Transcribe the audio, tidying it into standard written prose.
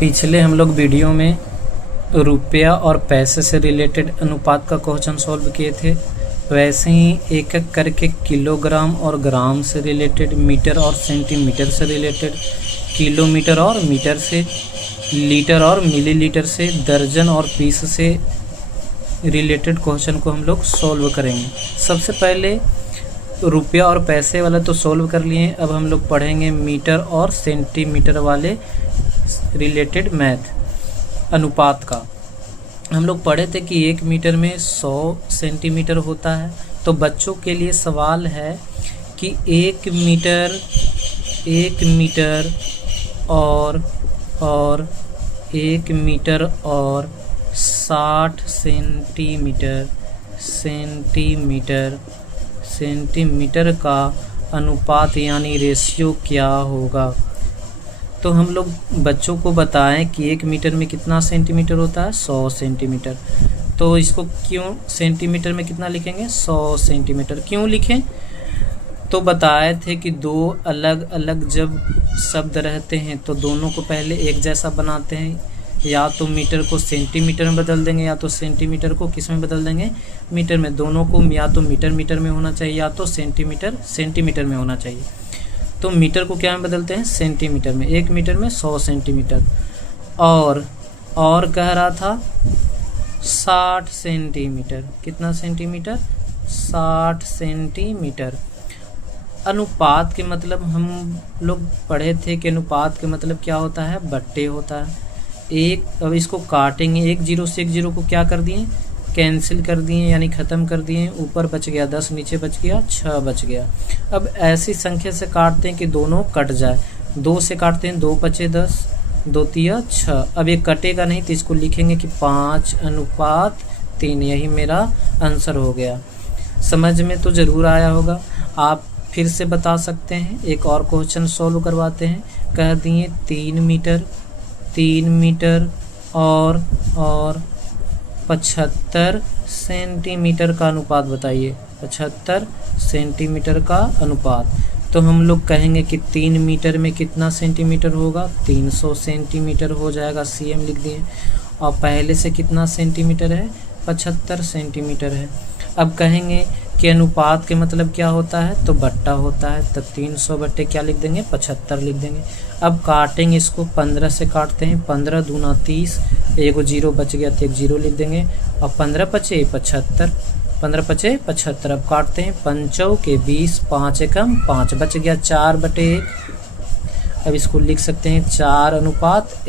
पिछले हम लोग वीडियो में रुपया और पैसे से रिलेटेड अनुपात का क्वेश्चन सॉल्व किए थे। वैसे ही एक एक करके किलोग्राम और ग्राम से रिलेटेड, मीटर और सेंटीमीटर से रिलेटेड, किलोमीटर और मीटर से, लीटर और मिलीलीटर से, दर्जन और पीस से रिलेटेड क्वेश्चन को हम लोग सॉल्व करेंगे। सबसे पहले रुपया और पैसे वाला तो सॉल्व कर लिए। अब हम लोग पढ़ेंगे मीटर और सेंटीमीटर वाले रिलेटेड मैथ अनुपात का। हम लोग पढ़े थे कि 1 मीटर में 100 सेंटीमीटर होता है। तो बच्चों के लिए सवाल है कि 1 मीटर और 1 मीटर और 60 सेंटीमीटर का अनुपात यानी रेशियो क्या होगा। तो हम लोग बच्चों को बताएं कि 1 मीटर में कितना सेंटीमीटर होता है, 100 सेंटीमीटर। तो इसको क्यों सेंटीमीटर में कितना लिखेंगे, 100 सेंटीमीटर क्यों लिखें। तो बताए थे कि दो अलग अलग जब शब्द रहते हैं तो दोनों को पहले एक जैसा बनाते हैं। या तो मीटर को सेंटीमीटर में बदल देंगे या तो सेंटीमीटर को किस में बदल देंगे, मीटर में। दोनों को या तो मीटर में होना चाहिए या तो सेंटीमीटर में होना चाहिए। तो मीटर को क्या में बदलते हैं, सेंटीमीटर में। 1 मीटर में 100 सेंटीमीटर। और कह रहा था 60 सेंटीमीटर। कितना सेंटीमीटर, 60 सेंटीमीटर। अनुपात के मतलब हम लोग पढ़े थे कि अनुपात के मतलब क्या होता है, बट्टे होता है। अब इसको काटेंगे, 1 0 से 1 0 को क्या कर दिए, कैंसिल कर दिए यानी ख़त्म कर दिए। ऊपर बच गया 10, नीचे बच गया 6 बच गया। अब ऐसी संख्या से काटते हैं कि दोनों कट जाए। 2 से काटते हैं, 2 बचे 10, 2 तिया 6। अब ये कटेगा नहीं तो इसको लिखेंगे कि 5:3। यही मेरा आंसर हो गया। समझ में तो ज़रूर आया होगा। आप फिर से बता सकते हैं। एक और क्वेश्चन सॉल्व करवाते हैं। कह दिए 3 मीटर और 75 सेंटीमीटर का अनुपात बताइए। 75 सेंटीमीटर का अनुपात। तो हम लोग कहेंगे कि 3 मीटर में कितना सेंटीमीटर होगा, 300 सेंटीमीटर हो जाएगा। CM लिख दिए। और पहले से कितना सेंटीमीटर है, 75 सेंटीमीटर है। अब कहेंगे कि अनुपात के मतलब क्या होता है, तो बट्टा होता है। तब 300 बट्टे क्या लिख देंगे, 75 लिख देंगे। अब काटेंगे इसको, 15 से काटते हैं। 15 दूना 30, 1 0 बच गया तो 1 0 लिख देंगे। और 15 पचे 75, 15 पचे 75। अब काटते हैं, 5 के 20, 5 एकम 5 बच गया, 4/1। अब इसको लिख सकते हैं 4:1।